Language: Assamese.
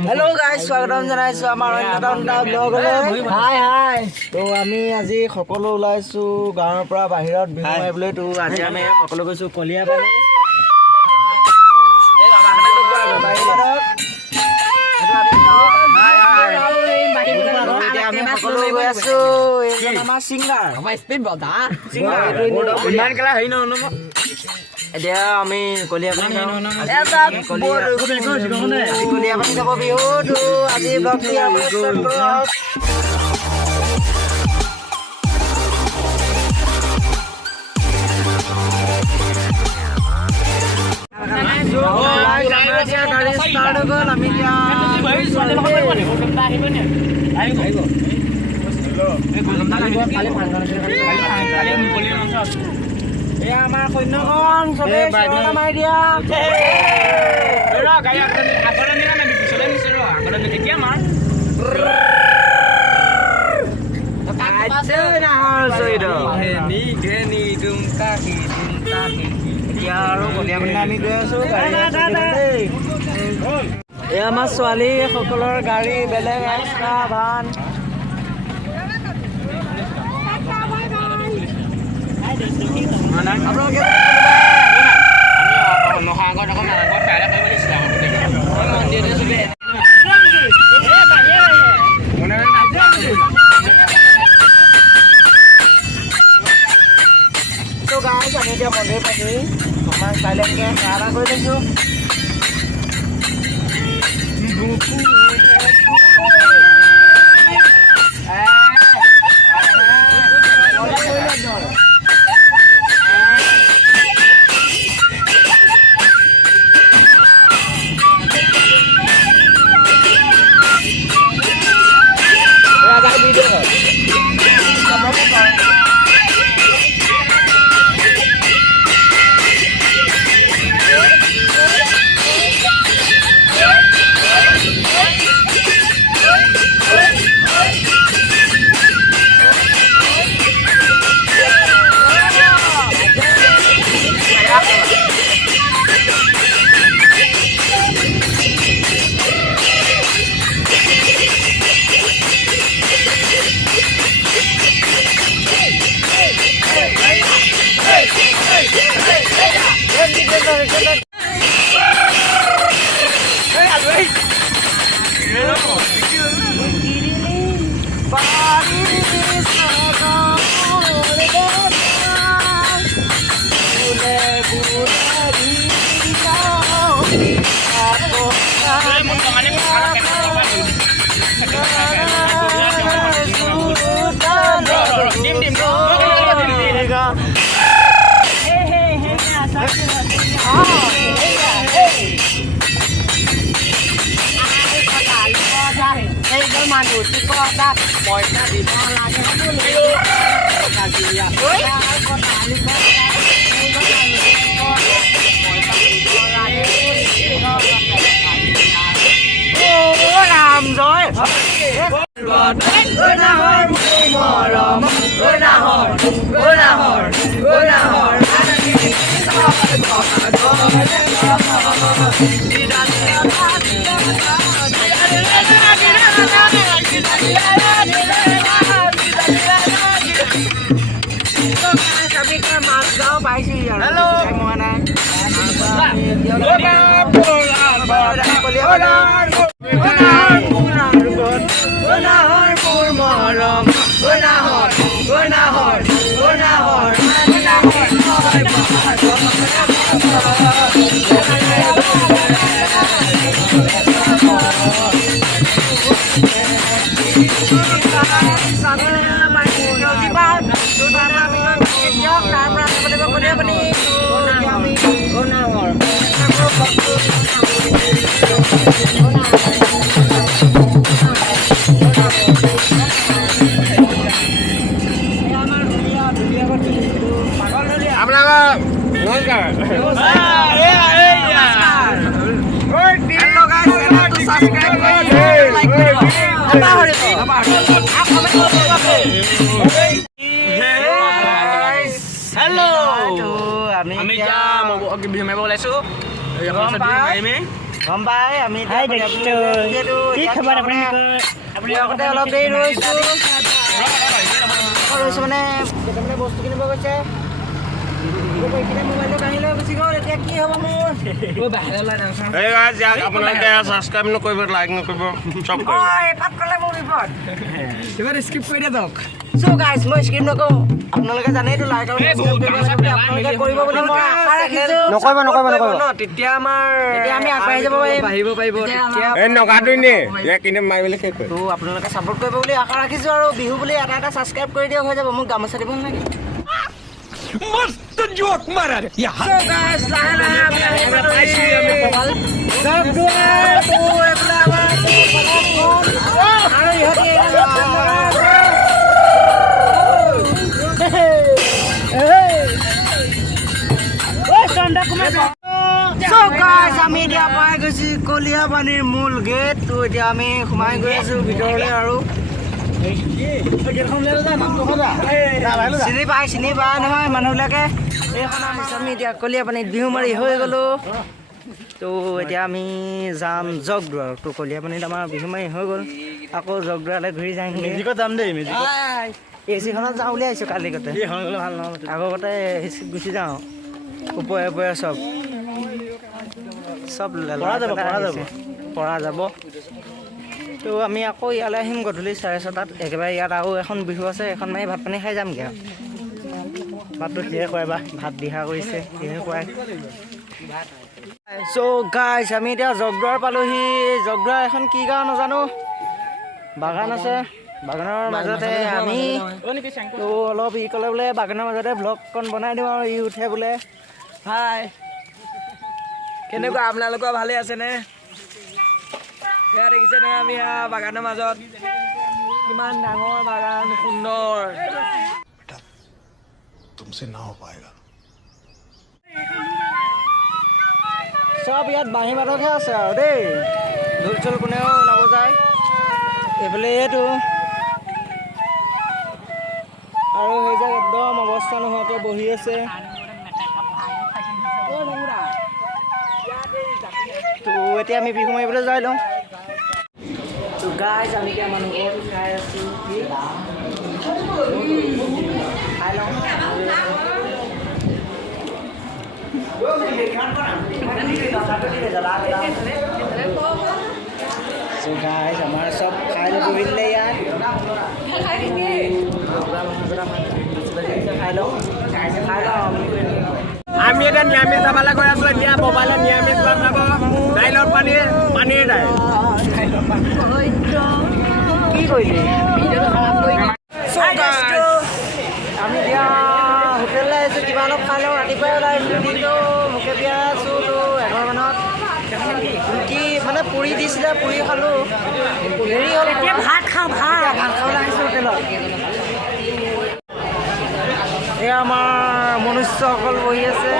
हेलो गाइस स्वागतम জনাইছো আমাৰ অন্যতম ব্লগলৈ হাই হাই তো আমি আজি সকলো ওলাইছো গাঁৱৰ পৰা বাহিৰত বিহু মাৰিবলৈ তো আজি আমি সকলো গৈছো কলিয়াপানী এই বাবাখানে আমি সকলো গৈ আছো এই আমাৰ সিঙ্গাৰ আমাৰ স্পিড বদা সিঙ্গাৰ ইমান কেলা হেই ন এতিয়া আমি কলিয়াপানী যাব বিহুটো আজি ব্লগটি আমি ষ্টাৰ্ট কৰোঁ আমাৰ সৈন্যগণ চবে চৰকা মাৰি দিয়া আমি গৈ আছো এয়া আমাৰ ছোৱালী সকলৰ গাড়ী বেলেগ ৰাস্তা ভান তো গাইছ আমি এতিয়া মন্দিৰ পাইছোঁ অকণমান চাইলেণ্টকৈ সেৱা এটা কৰি লৈছোঁ মানুহ পইচা দিব ৰাম জয় আমি গম পাই আমি কি খবৰ আগতে অলপ দেৰি ৰৈছোঁ মানে কেইটামানে বস্তু কিনিব গৈছে মোবাইলটো কাঢ়ি লৈ গুচি গ'ল এতিয়া কি হ'ব মোৰ আপোনালোকে ছাবস্ক্ৰাইব নকৰিব লাইক নকৰিব চব এপাত ক'লে মোৰ বিপদ কিবা স্কিপ কৰি দিয়া যাওক চ' গাইজ মই স্কিপ নকৰোঁ আপোনালোকে জানেইতো লাইক আৰু আপোনালোকে কৰিব বুলি মই আশা ৰাখিছোঁ নকৰিব তেতিয়া আমি আগবাঢ়ি যাব পাৰিব এই নগাটো নে কিন্তু মাৰিবলৈ শেষ ত' আপোনালোকে ছাপোৰ্ট কৰিব বুলি আশা ৰাখিছোঁ আৰু বিহু বুলি এটা ছাবস্ক্ৰাইব কৰি দিয়ক হৈ যাব মোক গামোচা দিব নালাগে मस्त जोक मारा रे So guys, lahe আমি পাইছো আমি সব দুৱাৰ তো এফলা আমাৰ আৰু ইহঁতে So guys, আমি এতিয়া পাই গৈছো কলিয়াপানীৰ মূল গেট তো এতিয়া আমি সোমাই গৈ আছো ভিতৰলৈ আৰু চিনি পাই নহয় মানুহবিলাকে এইখন আমি এতিয়া কলিয়াপানীত বিহু মাৰি হৈ গ'লো তো এতিয়া আমি যাম জগদুৱাৰ তো কলিয়াপানীত আমাৰ বিহু মাৰি হৈ গ'ল আকৌ জগদুৱাৰলৈ ঘূৰি যাম মেজিকত যাম দেই এচিখনত যাওঁ বুলি আহিছোঁ কালি গতে ভাল নহয় আগতে এচিত গুচি যাওঁ ওপৰে ওপৰে চব পৰা যাব তো আমি আকৌ ইয়ালৈ আহিম গধূলি 6:30 একেবাৰে ইয়াত আৰু এখন বিহু আছে এখন মাৰি ভাত পানী খাই যামগৈ আৰু ভাতটো কিহে খুৱাই বা ভাত দিহা কৰিছে কিহে খুৱাই চ' গাইজ আমি এতিয়া জগদুৱাৰ পালোহি জগদুৱাৰ এখন কি গাঁও নাজানো বাগান আছে বাগানৰ মাজতে আমি তো অলপ ই ক'লে বোলে বাগানৰ মাজতে ভ্লগখন বনাই দিওঁ আৰু ই উঠে বোলে হাই কেনেকুৱা আপোনালোকৰ ভালে আছেনে এয়া দেখিছে নহয় আমি বাগানৰ মাজত কিমান ডাঙৰ বাগান সুন্দৰ চব ইয়াত বাঁহী বাটতহে আছে আৰু দেই ঢোল চোল কোনেও নবজায় এইফালে এইটো আৰু হৈ যায় একদম অৱস্থা নোহোৱাকৈ বহি আছে তো এতিয়া আমি বিহু মাৰিবলৈ যাই লওঁ তো গাইজ আমি এতিয়া মানুহবোৰ খাই আছোঁ খাই লওঁ So guys, আমাৰ চব খাই লৈ বহিলে ইয়াত খাই লওঁ আমি এতিয়া নিৰামিষ চাবলৈ গৈ আছোঁ এতিয়া মোবাইলত নিৰামিষ চাব দাইলৰ পানীৰ দাইল কি কৰিলি আমি এতিয়া হোটেললৈ আহিছোঁ কিবা অলপ খাই লওঁ ৰাতিপুৱাই ওলাই আহিছোঁ কিন্তু মুখে পিয়া আছোঁ তো 11 মানত কি মানে পুৰি দিছিলে পুৰি খালোঁ হেৰি হ'ল এতিয়া ভাত খাবলৈ আহিছোঁ হোটেলত এয়া আমাৰ মনুষ্যসকল বহি আছে